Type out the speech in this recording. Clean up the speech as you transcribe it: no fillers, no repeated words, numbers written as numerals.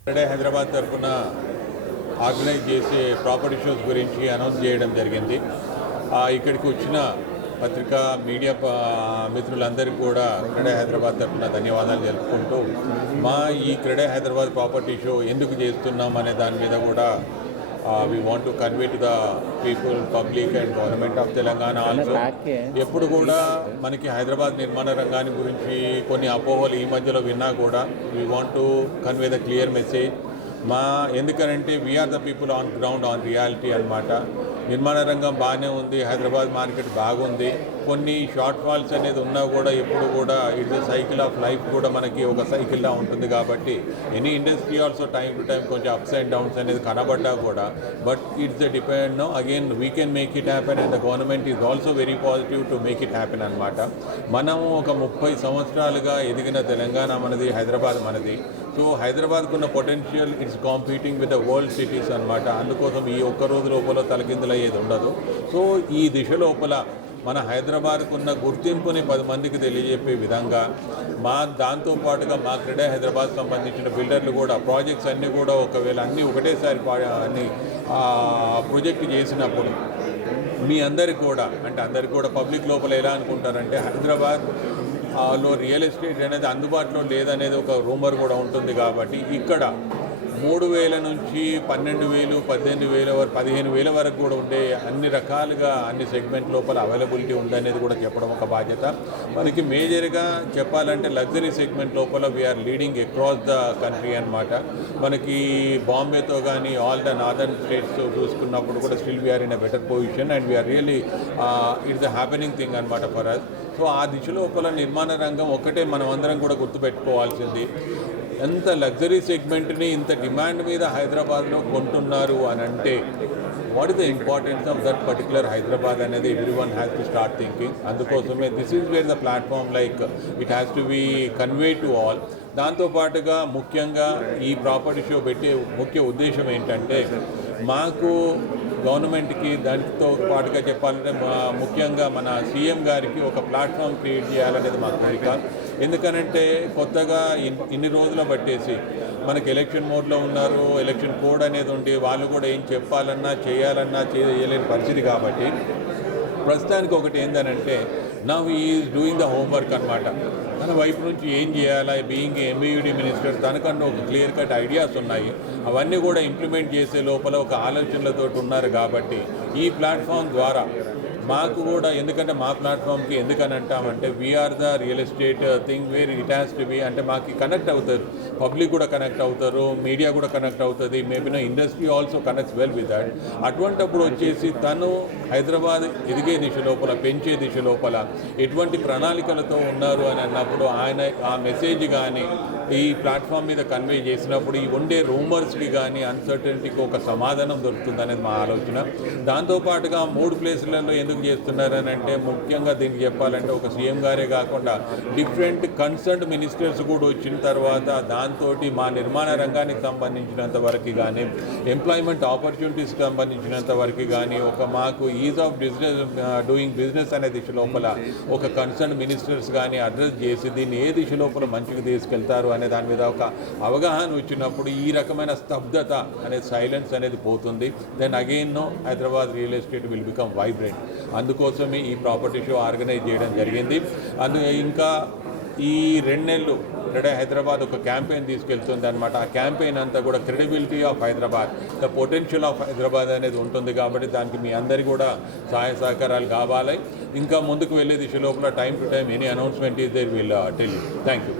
ఇక్కడే హైదరాబాద్ తరఫున ఆర్గనైజ్ చేసే ప్రాపర్టీ షోస్ గురించి అనౌన్స్ చేయడం జరిగింది. ఇక్కడికి వచ్చిన పత్రికా మీడియా మిత్రులందరికీ కూడా క్రెడే హైదరాబాద్ తరఫున ధన్యవాదాలు తెలుపుకుంటూ ఈ క్రెడే హైదరాబాద్ ప్రాపర్టీ షో ఎందుకు చేస్తున్నాం అనే దాని మీద కూడా we want to convey to the people, public and government of Telangana also. ఎప్పుడు కూడా మనకి హైదరాబాద్ నిర్మాణ రంగాన్ని గురించి కొన్ని అపోహలు ఈ మధ్యలో విన్నా కూడా we want to convey the clear message. ఎందుకనంటే we are the people on ground on reality అన్నమాట. నిర్మాణ రంగం బాగానే ఉంది, హైదరాబాద్ మార్కెట్ బాగుంది. కొన్ని షార్ట్ ఫాల్స్ అనేది ఉన్నా కూడా ఎప్పుడు కూడా it's a cycle of life కూడా మనకి ఒక సైకిల్లా ఉంటుంది. కాబట్టి any industry also time to time కొంచెం అప్స్ అండ్ డౌన్స్ అనేది కనబడ్డా కూడా but it's a depend no again we can make it happen and the government is also very positive to make it happen అనమాట. మనము ఒక 30 సంవత్సరాలుగా ఎదిగిన తెలంగాణ మనది, హైదరాబాద్ మనది. సో హైదరాబాద్కున్న potential it's competing with the world cities అనమాట. అందుకోసం ఈ ఒక్క రోజు లోపల తలకిందులయ్యేది ఉండదు. సో ఈ దిశ లోపల మన హైదరాబాద్కున్న గుర్తింపుని 10 మందికి తెలియజెప్పే విధంగా దాంతోపాటుగా మా క్రెడే హైదరాబాద్ సంబంధించిన బిల్డర్లు కూడా ప్రాజెక్ట్స్ అన్నీ కూడా ఒకవేళ అన్నీ ఒకటేసారి అన్ని ప్రాజెక్ట్ చేసినప్పుడు మీ అందరికి కూడా అంటే అందరికి కూడా పబ్లిక్ లోపల ఎలా అనుకుంటారంటే హైదరాబాద్ లో రియల్ ఎస్టేట్ అనేది అందుబాటులో లేదనేది ఒక రూమర్ కూడా ఉంటుంది. కాబట్టి ఇక్కడ 3,000 నుంచి 12,000, 18,000, 15,000 వరకు కూడా ఉండే అన్ని రకాలుగా అన్ని సెగ్మెంట్ లోపల అవైలబిలిటీ ఉందనేది కూడా చెప్పడం ఒక బాధ్యత. మనకి మేజర్గా చెప్పాలంటే లగ్జరీ సెగ్మెంట్ లోపల we are leading across the country అనమాట. మనకి బాంబేతో కానీ ఆల్ ద నార్దర్న్ స్టేట్స్ చూసుకున్నప్పుడు కూడా still we are in a better position and we are really it's the happening thing అనమాట ఫర్ అస్. సో ఆ దిశ లోపల నిర్మాణ రంగం ఒకటే మనం అందరం కూడా గుర్తుపెట్టుకోవాల్సింది. ఎంత లగ్జరీ సెగ్మెంట్ని ఇంత డిమాండ్ మీద హైదరాబాద్లో కొంటున్నారు అని అంటే what is the importance of that particular Hyderabad అనేది everyone has to start thinking. అందుకోసమే this is where the platform like it has to be convey to all. దాంతోపాటుగా ముఖ్యంగా ఈ ప్రాపర్టీ షో పెట్టే ముఖ్య ఉద్దేశం ఏంటంటే మాకు గవర్నమెంట్కి దానితో పాటుగా చెప్పాలంటే ముఖ్యంగా మన సీఎం గారికి ఒక ప్లాట్ఫామ్ క్రియేట్ చేయాలనేది మా కోరిక. ఎందుకనంటే కొత్తగా ఇన్ని రోజులు పట్టేసి మనకి ఎలక్షన్ మోడ్లో ఉన్నారు, ఎలక్షన్ కోడ్ అనేది ఉండి వాళ్ళు కూడా ఏం చెప్పాలన్నా చేయాలన్నా చేయలేని పరిస్థితి. కాబట్టి ప్రస్తుతానికి ఒకటి ఏంటనంటే now is doing the homework అనమాట. తన వైపు నుంచి ఏం చేయాలా, బీయింగ్ ఎంబీయూడీ మినిస్టర్ తనకన్నా ఒక క్లియర్ కట్ ఐడియాస్ ఉన్నాయి. అవన్నీ కూడా ఇంప్లిమెంట్ చేసే లోపల ఒక ఆలోచనలతో ఉన్నారు. కాబట్టి ఈ ప్లాట్ఫామ్ ద్వారా మాకు కూడా ఎందుకంటే మా ప్లాట్ఫామ్కి ఎందుకని అంటామంటే we are the real estate thing where it has to be అంటే మాకు కనెక్ట్ అవుతారు, పబ్లిక్ కూడా కనెక్ట్ అవుతారు, మీడియా కూడా కనెక్ట్ అవుతుంది, మేబీ నా industry also connects well with that. అటువంటప్పుడు వచ్చేసి తను హైదరాబాద్ ఎదిగే దిశ లోపల పెంచే దిశ లోపల ఎటువంటి ప్రణాళికలతో ఉన్నారు అని అన్నప్పుడు ఆయన ఆ మెసేజ్ కానీ ఈ ప్లాట్ఫామ్ మీద కన్వే చేసినప్పుడు ఈ ఉండే రూమర్స్కి కానీ అన్సర్టనిటీకి ఒక సమాధానం దొరుకుతుంది అనేది మా ఆలోచన. దాంతోపాటుగా 3 ప్లేసులలో ఎందుకు చేస్తున్నారని అంటే ముఖ్యంగా దీనికి చెప్పాలంటే ఒక సీఎం గారే కాకుండా డిఫరెంట్ కన్సర్న్డ్ మినిస్టర్స్ కూడా వచ్చిన తర్వాత దాంతో మా నిర్మాణ రంగానికి సంబంధించినంత వరకు కానీ ఎంప్లాయ్మెంట్ ఆపర్చునిటీస్కి సంబంధించినంత వరకు కానీ ఒక మాకు is of business doing business అనే దిశ లోపల ఒక కన్సర్న్ మినిస్టర్స్ కానీ అడ్రస్ చేసి దీన్ని ఏ దిశ లోపల మంచిగా తీసుకెళ్తారు అనే దాని మీద ఒక అవగాహన వచ్చినప్పుడు ఈ రకమైన స్తబ్దత అనే సైలెన్స్ అనేది పోతుంది. Then again Hyderabad real estate will become vibrant. అందుకోసమే ఈ ప్రాపర్టీ షో ఆర్గనైజ్ చేయడం జరిగింది. ఇంకా ఈ 2 నెలలు క్రెడే హైదరాబాద్ ఒక క్యాంపెయిన్ తీసుకెళ్తుంది అనమాట. ఆ క్యాంపెయిన్ అంతా కూడా credibility of Hyderabad, the potential of Hyderabad అనేది ఉంటుంది. కాబట్టి దానికి మీ అందరి కూడా సహాయ సహకారాలు కావాలి. ఇంకా ముందుకు వెళ్ళే దిశ లోపల time to time any announcement is there will tell you. Thank you.